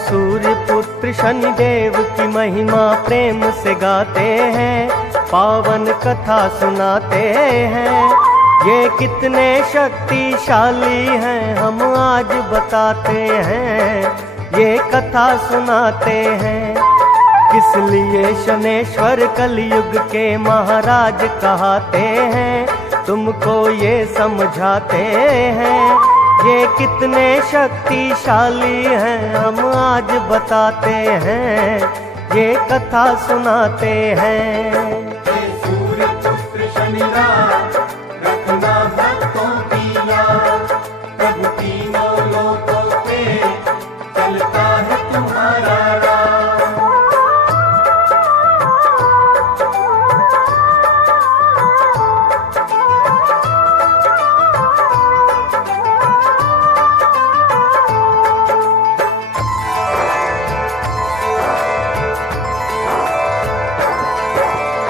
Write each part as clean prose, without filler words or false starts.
सूर्य पुत्र शनिदेव की महिमा प्रेम से गाते हैं, पावन कथा सुनाते हैं। ये कितने शक्तिशाली हैं हम आज बताते हैं, ये कथा सुनाते हैं। किस लिए शनेश्वर कलयुग के महाराज कहते हैं, तुमको ये समझाते हैं। ये कितने शक्तिशाली हैं हम आज बताते हैं, ये कथा सुनाते हैं। सूर्य पुत्र शनिराज रखना भक्तों की याद, प्रभु तीनों लोकों पे चलता है तुम्हारा राज।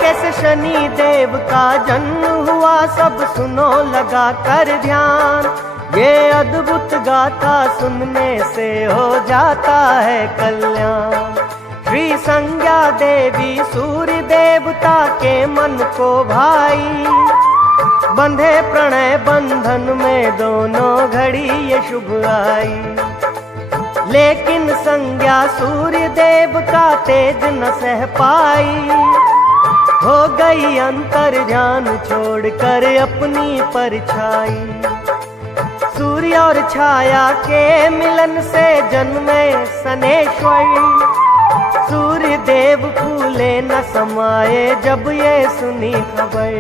कैसे शनि देव का जन्म हुआ सब सुनो लगा कर ध्यान, ये अद्भुत गाथा सुनने से हो जाता है कल्याण। श्री संज्ञा देवी सूर्य देवता के मन को भाई, बंधे प्रणय बंधन में दोनों घड़ी ये शुभ आई। लेकिन संज्ञा सूर्य देव का तेज न सह पाई, हो गई अंतर ध्यान छोड़कर अपनी परछाई। सूर्य और छाया के मिलन से जन्मे शनेश्वर, सूर्य देव फूले न समाये जब ये सुनी खबर।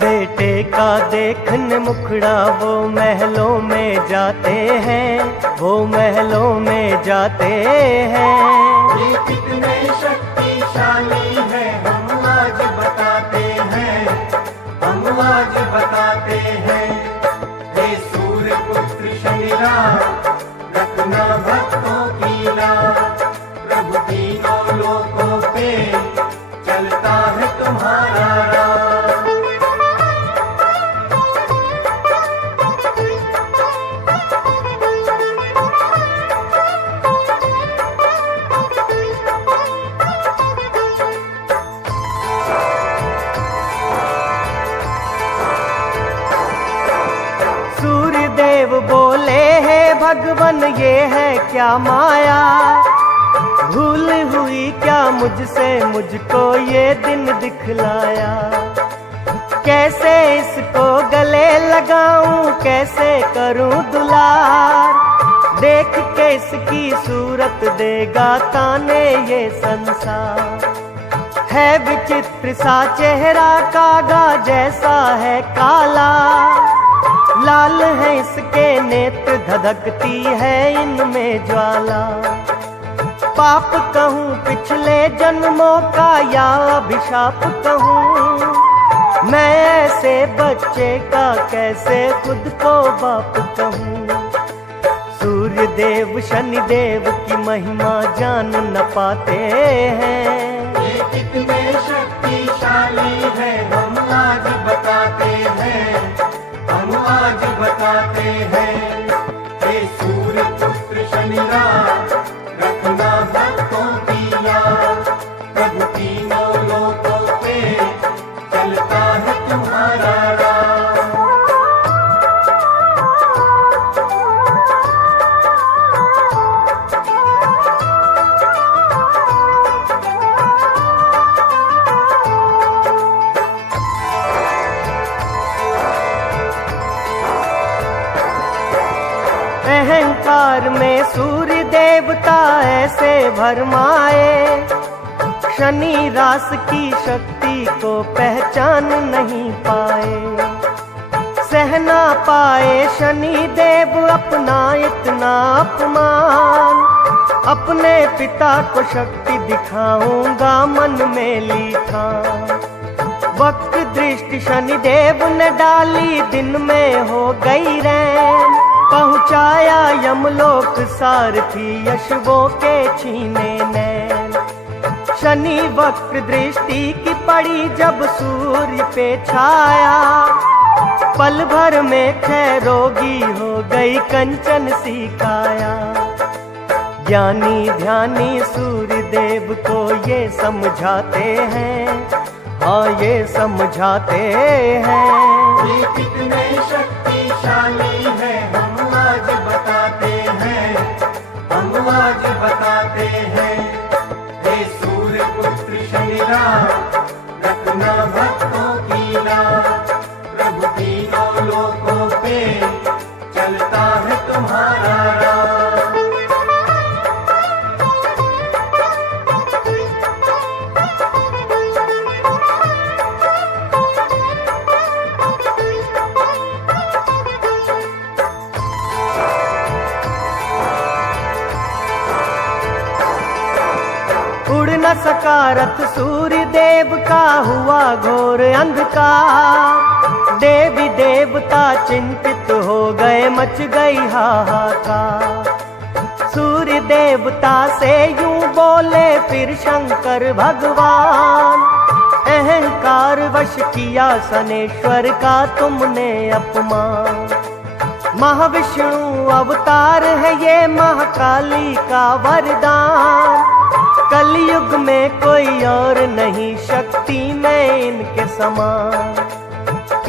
बेटे का देखने मुखड़ा वो महलों में जाते हैं, वो महलों में जाते हैं। ये कितने शक्तिशाली है हम आज बताते हैं, हम आज बताते हैं। हे सूर्य पुत्र शनिराज रखना भक्तों की लाज, प्रभु तीनों लोकों पे चलता है तुम्हारा राज। देव बोले है भगवन ये है क्या माया, भूल हुई क्या मुझसे मुझको ये दिन दिखलाया। कैसे इसको गले लगाऊं कैसे करूं दुलार, देख के इसकी सूरत देगा ताने ये संसार। है विचित्र सा चेहरा कागा जैसा है काला, लाल है इसके नेत्र धधकती है इनमें ज्वाला। पाप कहूँ पिछले जन्मों का या अभिशाप कहूँ, मैं ऐसे बच्चे का कैसे खुद को बाप कहूँ। सूर्य देव शनि देव की महिमा जान न पाते हैं, ये कितने शक्तिशाली है हम आज बताते हैं, हम आज बताते हैं। हे सूर्य पुत्र शनिराज रखना भक्तों की याद, प्रभु तीनों लोकों पे चलता है तुम्हारा राज। अहंकार में सूर्य देवता ऐसे भरमाए, शनि रास की शक्ति को पहचान नहीं पाए। सहना पाए शनि देव अपना इतना अपमान, अपने पिता को शक्ति दिखाऊंगा मन में ली ठान। वक्त दृष्टि शनि देव ने डाली दिन में हो गई रैन, पहुँचाया यमलोक सारथी यशवों के छीने नैन। शनि वक्र दृष्टि की पड़ी जब सूर्य पे छाया, पल भर में क्षय रोगी हो गई कंचन सी काया। ज्ञानी ध्यानी सूर्य देव को ये समझाते हैं, हाँ ये समझाते हैं। ये कितने शक्तिशाली है हम आज बताते हैं, हम आज बताते हैं। हे सूर्य पुत्र शनिराज रखना भक्तों की लाज, प्रभु तीनों लोकों पे चलता है तुम्हारा राज। उड़ न सका रथ सूर्य देव का, हुआ घोर अंधकार। देवी देवता चिंतित हो गए, मच गई हाहाकार। सूर्य देवता से यूं बोले फिर शंकर भगवान, अहंकार वश किया शनेश्वर का तुमने अपमान। महाविष्णु अवतार है ये महाकाली का वरदान, कलयुग में कोई और नहीं शक्ति में इनके समान।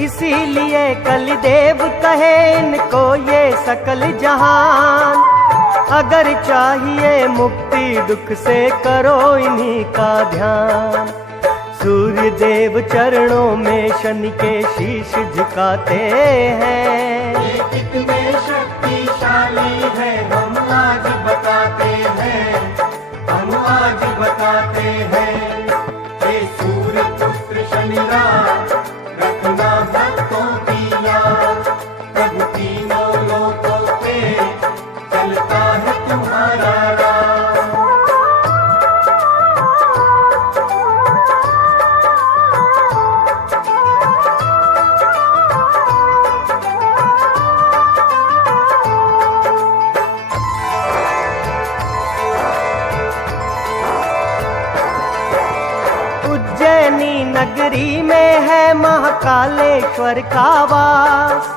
इसीलिए कलिदेव कहे इनको ये सकल जहान, अगर चाहिए मुक्ति दुख से करो इन्हीं का ध्यान। सूर्य देव चरणों में शनि के शीश झुकाते हैं। ये कितने शक्तिशाली है हम आज बताते हैं, हम आज बताते हैं। हे सूर्य पुत्र शनिराज रखना भक्तों की लाज, प्रभु तीनों लोकों पे चलता है तुम्हारा राज। उज्जैनी नगरी में है महाकालेश्वर का वास,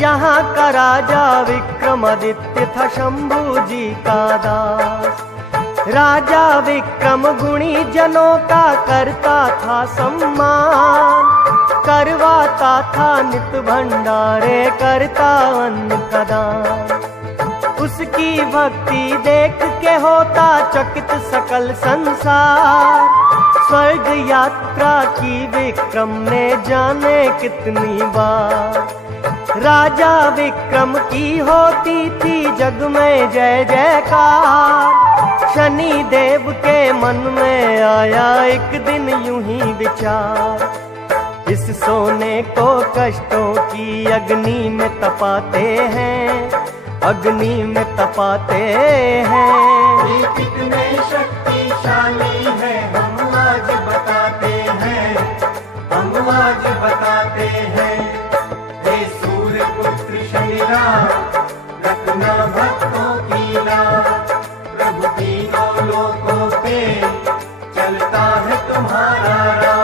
यहाँ का राजा विक्रमादित्य था शंभू जी का दास। राजा विक्रम गुणी जनों का करता था सम्मान, करवाता था नित भंडारे करता अन्न का दान। उसकी भक्ति देख के होता चकित सकल संसार, स्वर्ग यात्रा की विक्रम ने जाने कितनी बार। राजा विक्रम की होती थी जग में जय जयकार, शनि देव के मन में आया एक दिन यूं ही विचार। इस सोने को कष्टों की अग्नि में तपाते हैं, अग्नि में तपाते हैं। ये कितने शक्तिशाली है हम आज बताते हैं, हम आज बताते हैं। हे सूर्य पुत्र शनिराज रखना भक्तों की लाज, प्रभु तीनों लोकों पे चलता है तुम्हारा राज।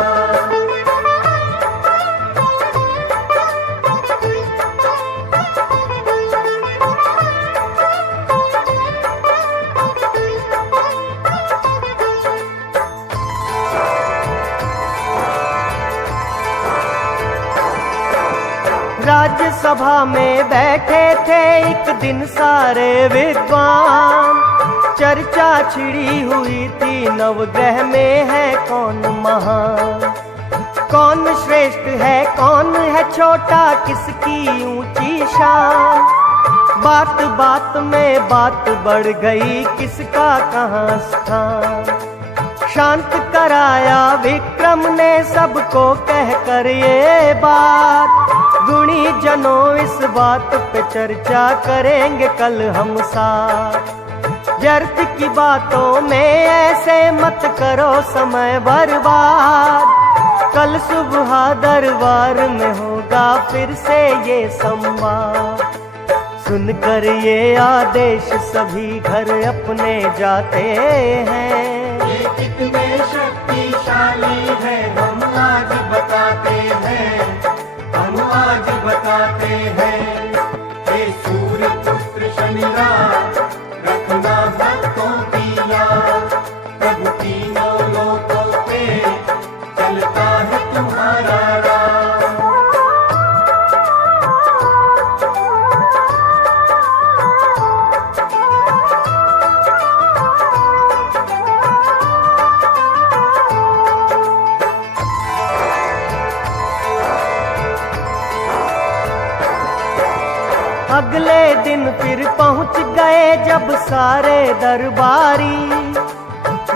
राज्यसभा में बैठे थे एक दिन सारे विद्वान, चर्चा छिड़ी हुई थी नवग्रह में है कौन महान। कौन श्रेष्ठ है कौन है छोटा, किसकी ऊंची शान। बात बात में बात बढ़ गई, किसका कहाँ स्थान। शांत कराया विक्रम ने सबको कहकर ये बात, गुणी जनों इस बात पे चर्चा करेंगे कल हम साथ। व्यर्थ की बातों में ऐसे मत करो समय बर्बाद, कल सुबह दरबार में होगा फिर से ये संवाद। सुनकर ये आदेश सभी घर अपने जाते हैं। ये कितने शक्तिशाली है हम आज बताते हैं, हम आज बताते हैं। हे सूर्य पुत्र शनिराज रखना भक्त दिन फिर पहुंच गए जब सारे दरबारी।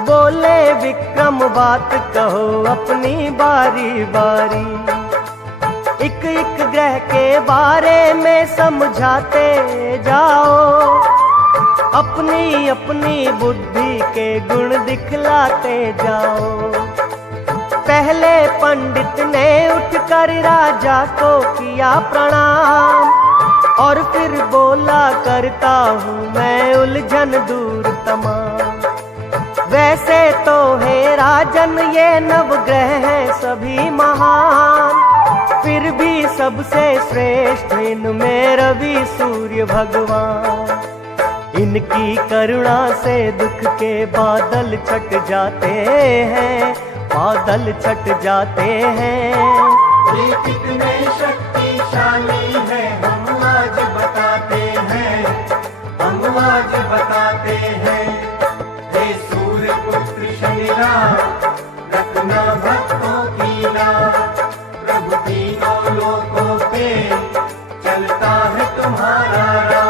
बोले विक्रम बात कहो अपनी बारी बारी। एक एक ग्रह के बारे में समझाते जाओ, अपनी अपनी बुद्धि के गुण दिखलाते जाओ। पहले पंडित ने उठकर राजा को किया प्रणाम, और फिर बोला करता हूँ मैं उलझन दूर तमाम। वैसे तो है राजन ये नवग्रह हैं सभी महान, फिर भी सबसे श्रेष्ठ इनमें रवि सूर्य भगवान। इनकी करुणा से दुख के बादल छट जाते हैं, बादल छट जाते हैं। ये कितने शक्तिशाली है हम आज बताते हैं, हम आज बताते हैं। हे सूर्य पुत्र शनिराज, रखना भक्तों की राह। प्रभु तीनों लोकों पे चलता है तुम्हारा राह।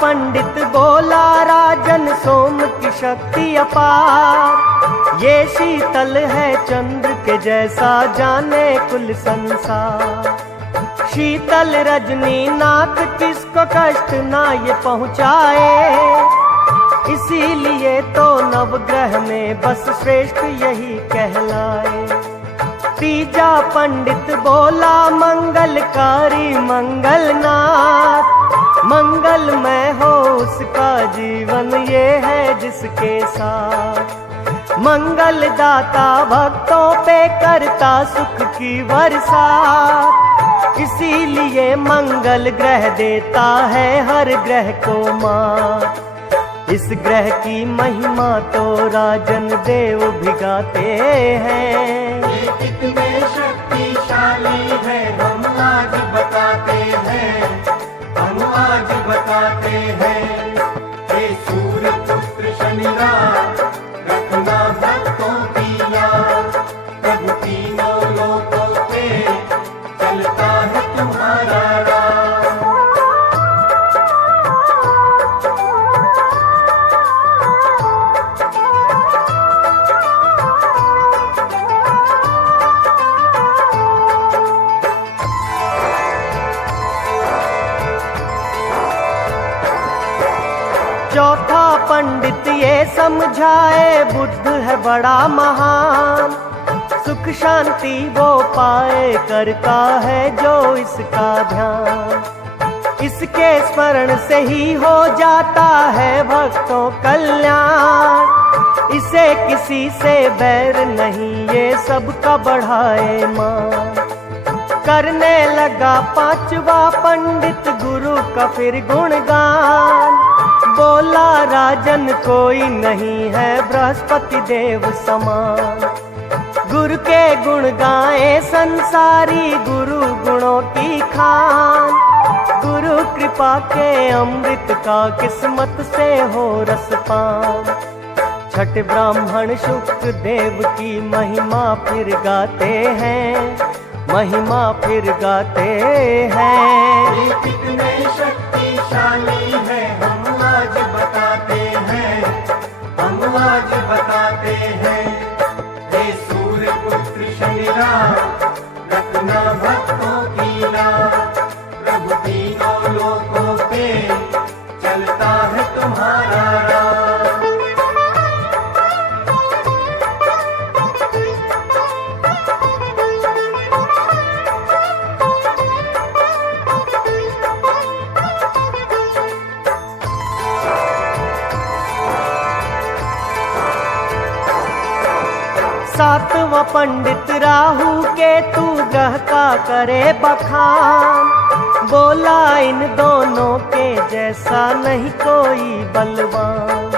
पंडित बोला राजन सोम की शक्ति अपार। ये शीतल है चंद्र के जैसा जाने कुल संसार। शीतल रजनी नाथ किसको कष्ट ना ये पहुँचाए, इसीलिए तो नवग्रह में बस श्रेष्ठ यही कहलाए। तीजा पंडित बोला मंगलकारी मंगलनाथ। मंगलमय हो उसका जीवन ये है जिसके साथ। मंगलदाता भक्तों पे करता सुख की बरसात। इसीलिए मंगल ग्रह देता है हर ग्रह को मात। इस ग्रह की महिमा तो राजन देव भी गाते हैं। ये कितने शक्तिशाली है हम आज बताते हैं, हम आज बताते हैं। हे सूर्य पुत्र शनिराज, रखना भक्तों की याद। प्रभु तीनों लोकों पे चलता है तुम्हारा राह। चौथा पंडित ये समझाए बुद्ध है बड़ा महान। सुख शांति वो पाए करता है जो इसका ध्यान। इसके स्मरण से ही हो जाता है भक्तों कल्याण। इसे किसी से बैर नहीं ये सबका बढ़ाए मान। करने लगा पांचवा पंडित गुरु का फिर गुणगान। बोला राजन कोई नहीं है बृहस्पति देव समान। गुरु के गुण गाए संसारी गुरु गुणों की खान। गुरु कृपा के अमृत का किस्मत से हो रसपान। छठ ब्राह्मण शुक्र देव की महिमा फिर गाते हैं, महिमा फिर गाते हैं। ये कितने शक्तिशाली है हम आज बताते हैं, हम आज बताते हैं। हे सूर्य पुत्र शनिराज, रखना भक्तों की राह। प्रभु तीनों लोकों पे चलता है तुम्हारा राह। सातवां पंडित राहु केतु ग्रह का करे बखान। बोला इन दोनों के जैसा नहीं कोई बलवान।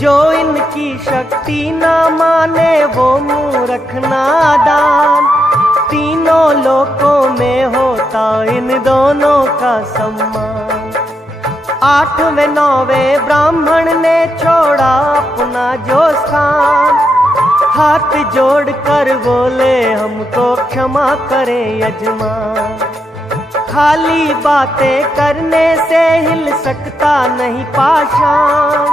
जो इनकी शक्ति ना माने वो मूर्ख नादान। तीनों लोकों में होता इन दोनों का सम्मान। 8वें 9वें ब्राह्मण ने छोड़ा अपना जो स्थान, हाथ जोड़ कर बोले हमको क्षमा करें यजमान। खाली बातें करने से हिल सकता नहीं पाषाण,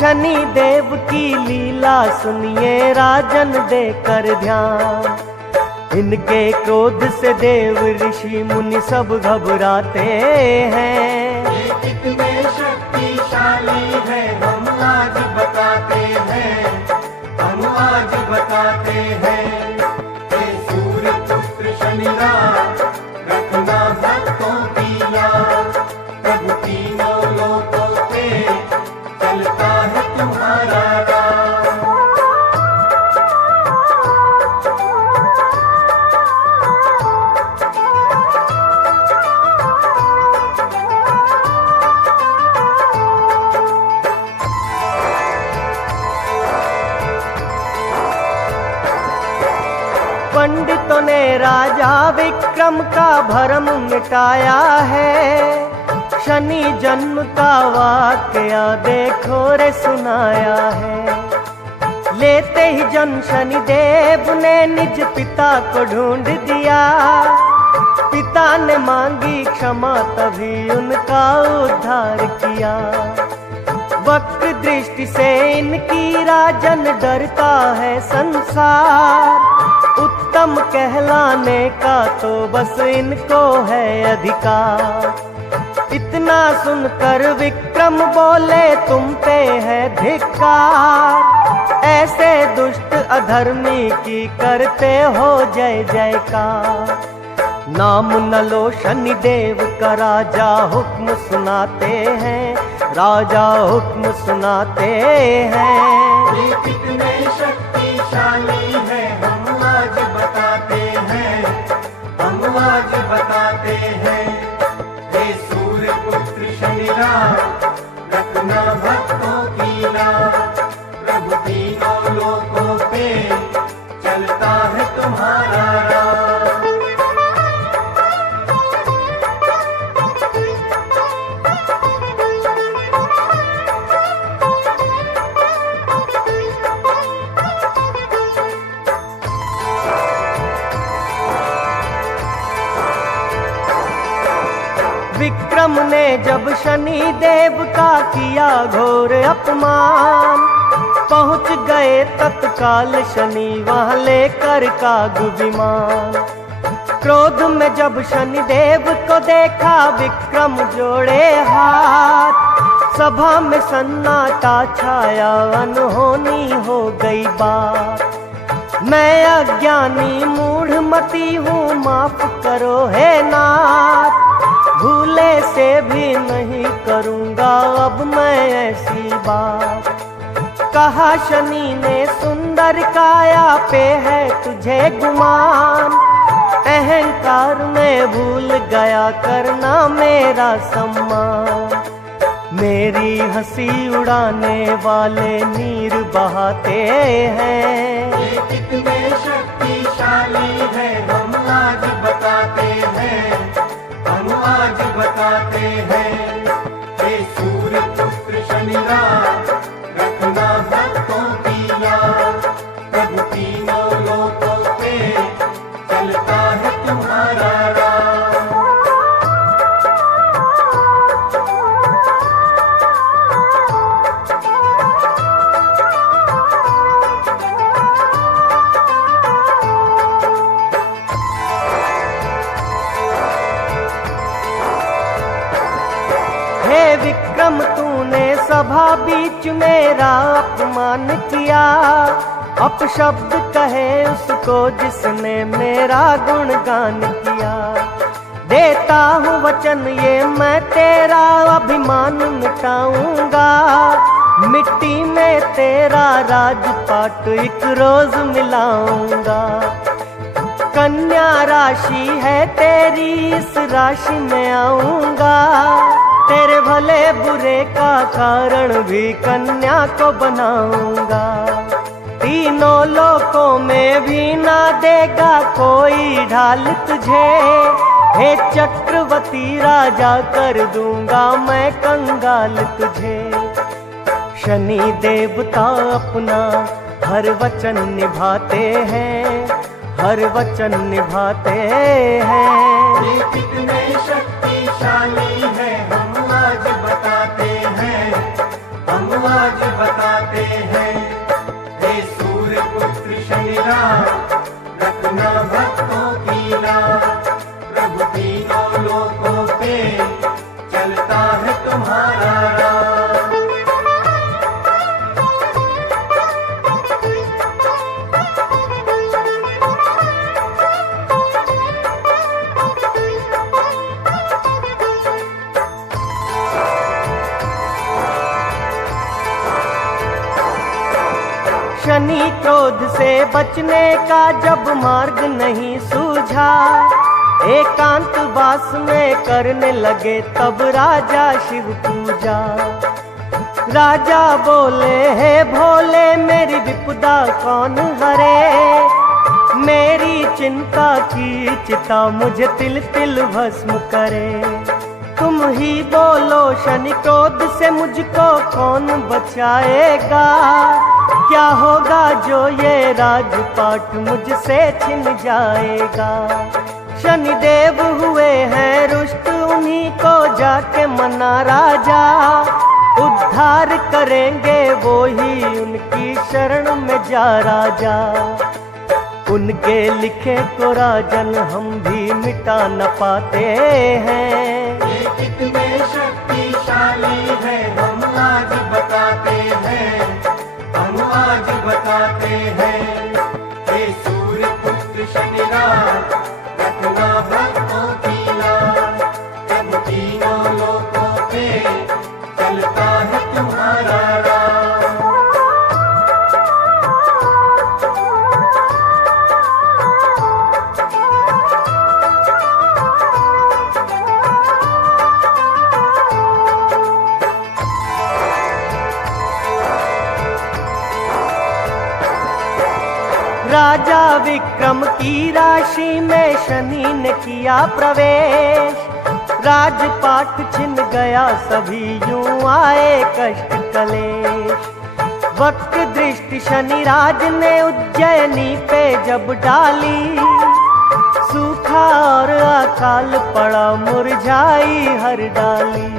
शनि देव की लीला सुनिए राजन देकर ध्यान। इनके क्रोध से देव ऋषि मुनि सब घबराते हैं। ये कितने शक्तिशाली है हम आज बताते हैं, हम आज बताते हैं। हे सूर्य पुत्र शनि राज, रखना भक्तों की याद। प्रभु तीनों लोकों पे चलता है तुम्हारा राज। पंडितों ने राजा विक्रम का भरम मिटाया है, शनि जन्म का वाकया देखो रे सुनाया है। लेते ही जन शनि देव ने निज पिता को ढूंढ दिया, पिता ने मांगी क्षमा तभी उनका उद्धार किया। वक्र दृष्टि से इनकी राजन डरता है संसार, उत्तम कहलाने का तो बस इनको है अधिकार। इतना सुनकर विक्रम बोले तुम पे है धिक्कार, ऐसे दुष्ट अधर्मी की करते हो जय जयकार। नाम न लो शनि देव का राजा हुक्म सुनाते हैं, राजा हुक्म सुनाते हैं। ये कितने शक्तिशाली है हम आज बताते हैं, हम आज बताते हैं। हे सूर्य पुत्र शनि राज, रखना भक्तों की लाज। प्रभु तीनों लोकों पे चलता है तुम्हारा राज। विक्रम ने जब शनि देव का किया घोर अपमान, पहुंच गए तत्काल शनि वहां लेकर कागु विमान। क्रोध में जब शनि देव को देखा विक्रम जोड़े हाथ, सभा में सन्नाटा छाया अनहोनी हो गई बात। मैं अज्ञानी मूढ़मती हूँ माफ करो हे नाथ, भूले से भी नहीं करूँगा अब मैं ऐसी बात। कहा शनि ने सुंदर काया पे है तुझे गुमान, अहंकार में भूल गया करना मेरा सम्मान। मेरी हंसी उड़ाने वाले नीर बहाते हैं। ये कितने शक्तिशाली है हम आज बताते हैं, हम आज बताते हैं। हे सूर्य पुत्र शनि राज, रखना भक्तों की याद। प्रभु तीनों लोकों पे चलता है तुम्हारा राज। हे विक्रम तूने सभा बीच मेरा अपमान किया, अपशब्द कहे उसको जिसने मेरा गुणगान किया। देता हूँ वचन ये मैं तेरा अभिमान मिटाऊंगा, मिट्टी में तेरा राजपाट एक रोज मिलाऊंगा। कन्या राशि है तेरी इस राशि में आऊंगा, तेरे भले बुरे का कारण भी कन्या को बनाऊंगा। तीनों लोकों में भी ना देगा कोई ढाल तुझे। हे चक्रवर्ती राजा कर दूंगा मैं कंगाल तुझे। शनि देवता अपना हर वचन निभाते हैं, हर वचन निभाते हैं। ये कितने शक्तिशाली है हम आज बताते हैं, हम आज बताते हैं। हे सूर्य पुत्र शनिराज रखना भक्तों की लाज, प्रभु तीनों लोकों पे चलता है तुम्हारा राज। शनि क्रोध से बचने का जब मार्ग नहीं सूझा, एकांत वास में करने लगे तब राजा शिव पूजा। राजा बोले हे भोले मेरी विपदा कौन हरे, मेरी चिंता की चिता मुझे तिल तिल भस्म करे। तुम ही बोलो शनि क्रोध से मुझको कौन बचाएगा, क्या होगा जो ये राजपाट मुझसे छिन जाएगा। शनिदेव हुए हैं रुष्ट उन्हीं को जाके मना राजा, उद्धार करेंगे वो ही उनकी शरण में जा राजा। उनके लिखे को राजन हम भी मिटा न पाते हैं। ये कितने शक्तिशाली है हम आज बताते हैं, हम आज बताते हैं। हे सूर्य पुत्र शनिराज रखना भक्तों की लाज, जब तीनों लोकों पे चलता है तुम्हारा राज। राजा विक्रम की राशि में शनि ने किया प्रवेश, राजपाट छिन गया सभी यूं आए कष्ट कलेश। वक्र दृष्टि शनि राज ने उज्जैनी पे जब डाली, सूखा और अकाल पड़ा मुरझाई हर डाली।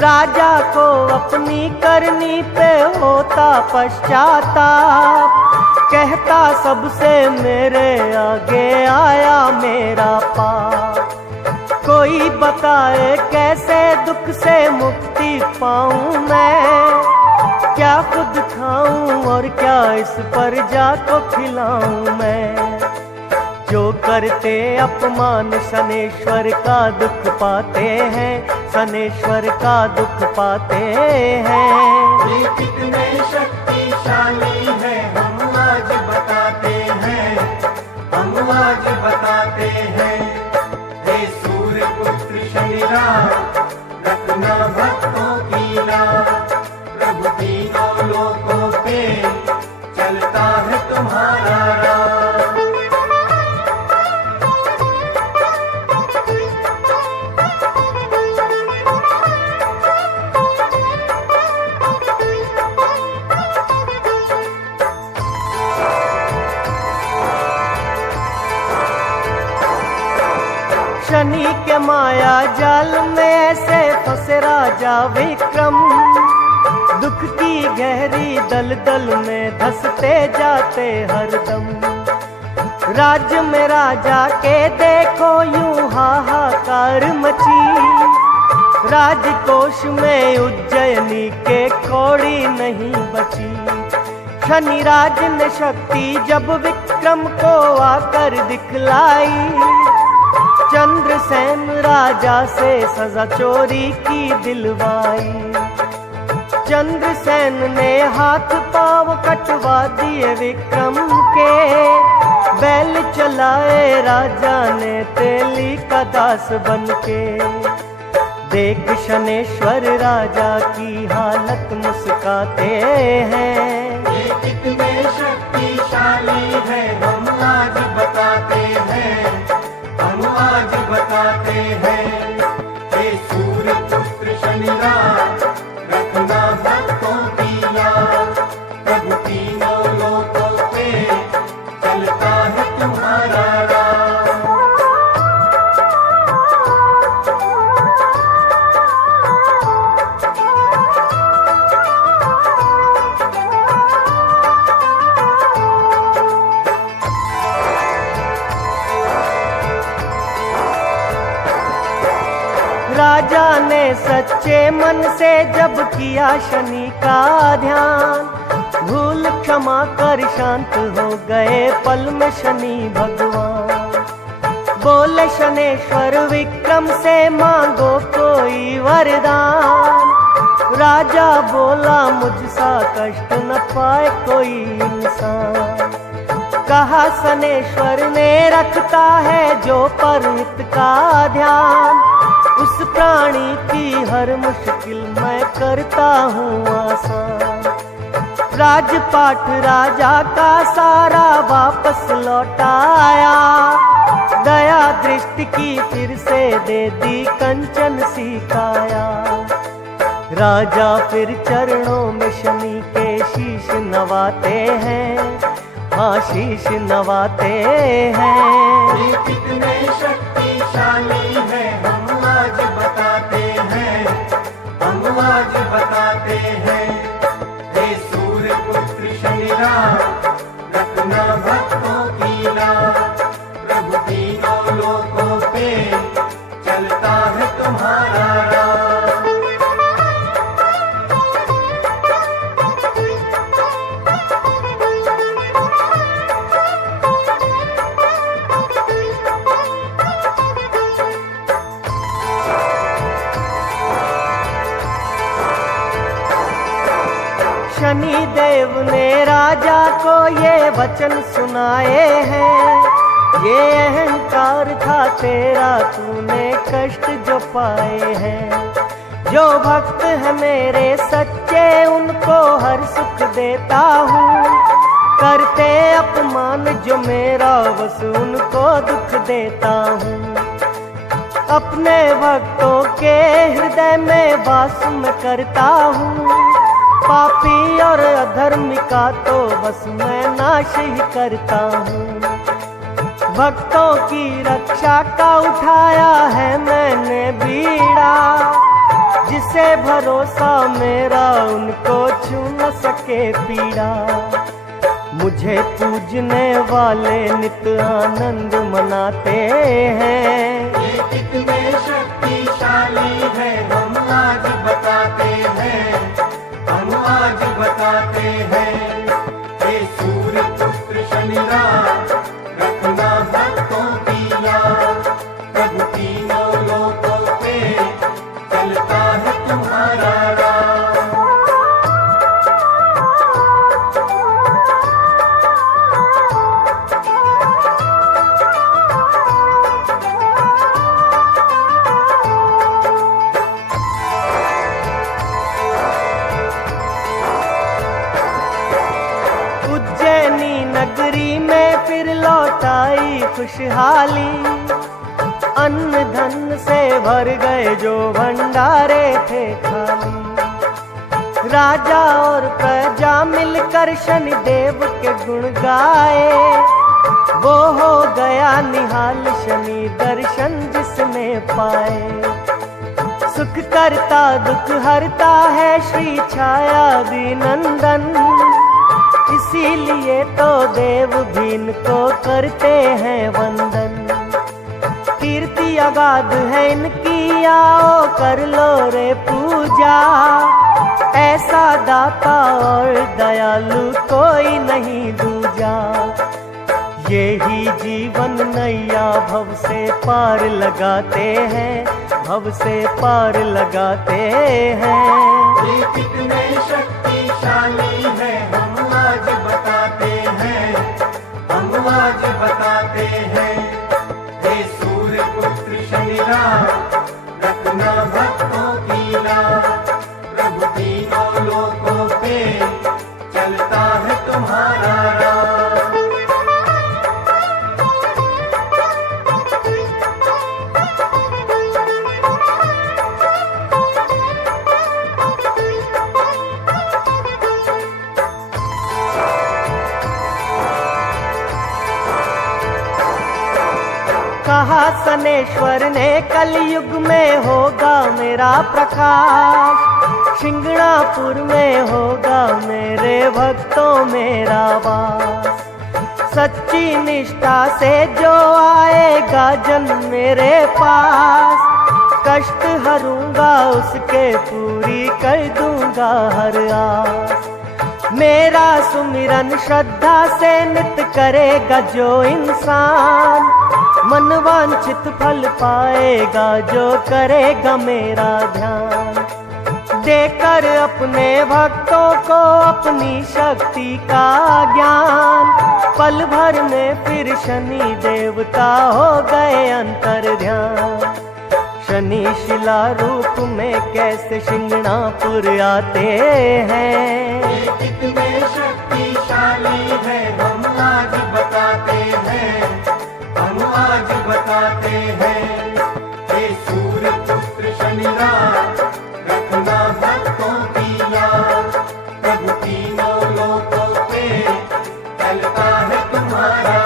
राजा को अपनी करनी पे होता पश्चाताप, कहता सबसे मेरे आगे आया मेरा पाप। कोई बताए कैसे दुख से मुक्ति पाऊं मैं, क्या खुद खाऊं और क्या इस प्रजा को खिलाऊं मैं। जो करते अपमान शनेश्वर का दुख पाते हैं, शनेश्वर का दुख पाते हैं। ये कितने शक्तिशाली है हम आज बताते हैं, हम आज बताते हैं। हे सूर्य पुत्र शनिराज रखना भक्तों की लाज, प्रभु तीनों लोकों पे चलता है तुम्हारा राज। शनि के माया जाल में ऐसे फंसे राजा विक्रम, दुख की गहरी दलदल में धंसते जाते हरदम। राज्य में राजा के देखो यूं हाहाकार मची, राजकोष में उज्जैनी के कौड़ी नहीं बची। शनि राज ने शक्ति जब विक्रम को आकर दिखलाई, चंद्रसेन राजा से सजा चोरी की दिलवाई। चंद्रसेन ने हाथ पांव कटवा दिए विक्रम के, बैल चलाए राजा ने तेली का दास बनके। देख शनेश्वर राजा की हालत मुस्काते हैं। कितने शक्तिशाली है हम आज बताते हैं, हम आज बताते हैं। हे सूर्य पुत्र शनिराज रखना भक्तों की याद, प्रभु तीनों लोकों पे चलता है तुम्हारा राज। राजा ने सच्चे मन से जब किया शनि का ध्यान, भूल क्षमा कर शांत हो गए पल में शनि भगवान। बोले शनेश्वर विक्रम से मांगो कोई वरदान, राजा बोला मुझसा कष्ट न पाए कोई इंसान। कहा शनेश्वर ने रखता है जो परहित का ध्यान, उस प्राणी की हर मुश्किल मैं करता हूँ आसान। राजपाट राजा का सारा वापस लौटाया, दया दृष्टि की फिर से दे दी कंचन सी काया। राजा फिर चरणों में शनि के शीश नवाते हैं, हाँ शीश नवाते हैं। ये कितने शक्तिशाली है हम आज बताते हैं, हम आज बताते हैं। हे सूर्य पुत्र शनिराज रखना भक्तों की लाज, प्रभु तीनों लोकों पे चलता है तुम्हारा राज। शनि देव ने राजा को ये वचन सुनाए हैं, ये अहंकार था तेरा तूने कष्ट जो पाए हैं। जो भक्त है मेरे सच्चे उनको हर सुख देता हूँ, करते अपमान जो मेरा बस उनको दुख देता हूँ। अपने भक्तों के हृदय में वास मैं करता हूँ, पापी और अधर्मिका तो बस मैं नाश ही करता हूँ। भक्तों की रक्षा का उठाया है मैंने बीड़ा, जिसे भरोसा मेरा उनको छू न सके पीड़ा। मुझे पूजने वाले नित आनंद मनाते हैं। ये कितने शक्तिशाली है हम आज बताते हैं, हम आज बताते हैं। हे सूर्य पुत्र शनिराज रखना भक्तों की याद, प्रभु तीनों लोकों पे चलता है तुम्हारा राज। नगरी में फिर लौटाई खुशहाली, अन्न धन से भर गए जो भंडारे थे खाली। राजा और प्रजा मिलकर शनि देव के गुण गाए, वो हो गया निहाल शनि दर्शन जिसने पाए। सुख करता दुख हरता है श्री छायादि नंदन, इसीलिए तो देव भी इनको करते हैं वंदन। कीर्ति अगाध है इनकी आओ कर लो रे पूजा, ऐसा दाता और दयालु कोई नहीं दूजा। यही जीवन नैया भव से पार लगाते हैं, भव से पार लगाते हैं। ये कितने शक्तिशाली है हम आज बताते हैं, हम आज बताते हैं। हे सूर्य पुत्र शनिराज रखना भक्तों की लाज, प्रभु तीनों लोकों पे चलता है तुम्हारा कहा सनेश्वर ने कलयुग में होगा मेरा प्रकाश, शिंगणापुर में होगा मेरे भक्तों मेरा वास। सच्ची निष्ठा से जो आएगा जन मेरे पास, कष्ट हरूंगा उसके पूरी कर दूंगा हर आस। मेरा सुमिरन श्रद्धा से नित करेगा जो इंसान, मन वांछित फल पाएगा जो करेगा मेरा ध्यान। देकर अपने भक्तों को अपनी शक्ति का ज्ञान, पल भर में फिर शनि देवता हो गए अंतर ध्यान। शनि शिला रूप में कैसे शिंगणापुर आते हैं, ये कितने शक्तिशाली है हम आज बताते हैं, हम आज बताते हैं। हे सूर्य पुत्र शनिराज रखना भक्तों की याद, प्रभु तीनों लोकों पे चलता है तुम्हारा